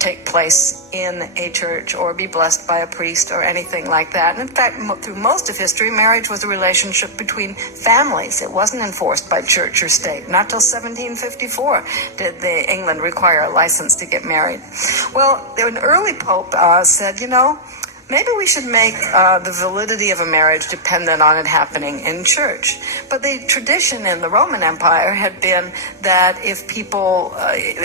take place in a church or be blessed by a priest or anything like that. And in fact, through most of history, marriage was a relationship between families. It wasn't enforced by church or state. Not till 1754 did England require a license to get married. Well, an early pope said, maybe we should make the validity of a marriage dependent on it happening in church. But the tradition in the Roman Empire had been that if people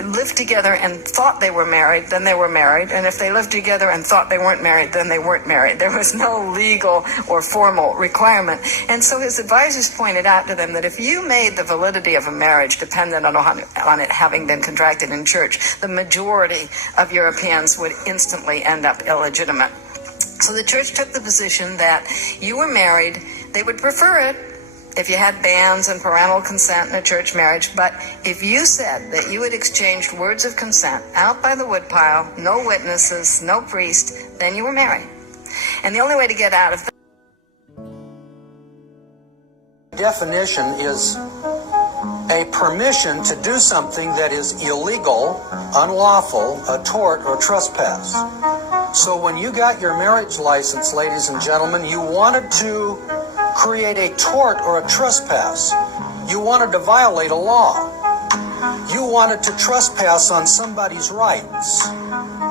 lived together and thought they were married, then they were married. And if they lived together and thought they weren't married, then they weren't married. There was no legal or formal requirement. And so his advisors pointed out to them that if you made the validity of a marriage dependent on it having been contracted in church, the majority of Europeans would instantly end up illegitimate. So the church took the position that you were married. They would prefer it if you had banns and parental consent in a church marriage, but if you said that you had exchanged words of consent out by the woodpile, no witnesses, no priest, then you were married. And the only way to get out of that definition is a permission to do something that is illegal, unlawful, a tort, or trespass. So when you got your marriage license, ladies and gentlemen, you wanted to create a tort or a trespass. You wanted to violate a law. You wanted to trespass on somebody's rights.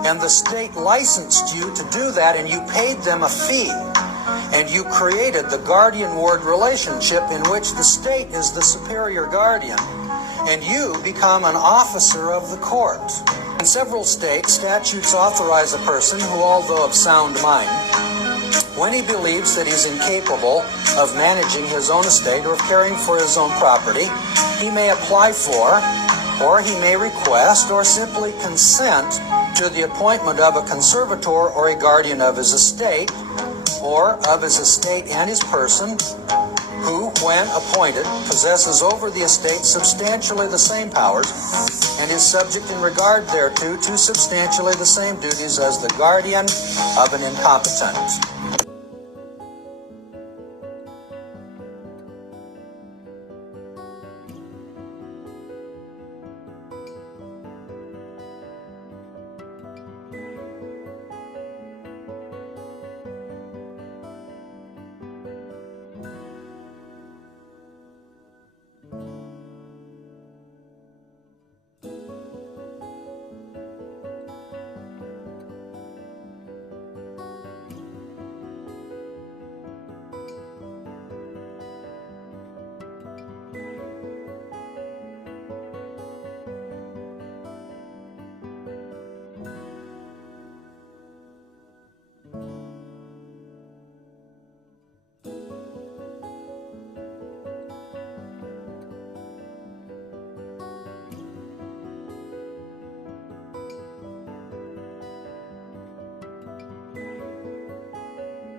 And the state licensed you to do that, and you paid them a fee. And you created the guardian-ward relationship in which the state is the superior guardian, and you become an officer of the court. In several states, statutes authorize a person who, although of sound mind, when he believes that he's incapable of managing his own estate or of caring for his own property, he may apply for, or he may request, or simply consent to the appointment of a conservator or a guardian of his estate, or of his estate and his person, who, when appointed, possesses over the estate substantially the same powers and is subject in regard thereto to substantially the same duties as the guardian of an incompetent.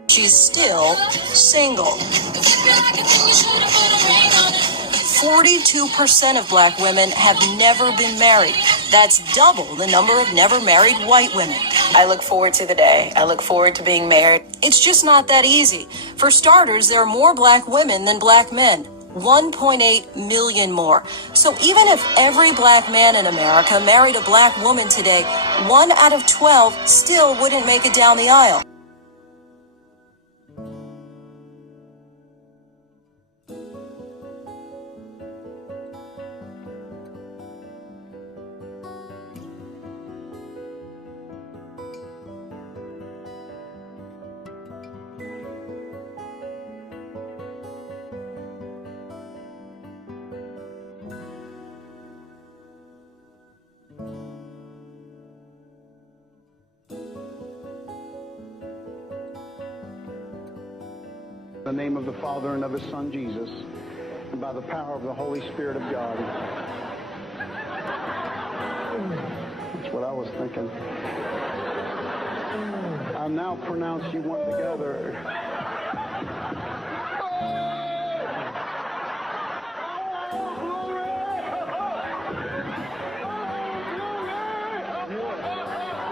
She's still single. 42% of black women have never been married. That's double the number of never married white women. I look forward to the day. I look forward to being married. It's just not that easy. For starters, there are more black women than black men. 1.8 million more. So even if every black man in America married a black woman today, 1 out of 12 still wouldn't make it down the aisle. In the name of the Father and of His Son, Jesus, and by the power of the Holy Spirit of God. That's what I was thinking. I now pronounce you one together.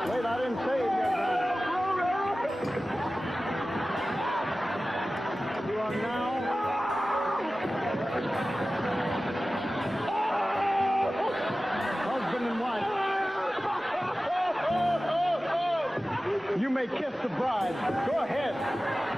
Wait, I didn't say it yet. You are now husband and wife. may kiss the bride. Go ahead.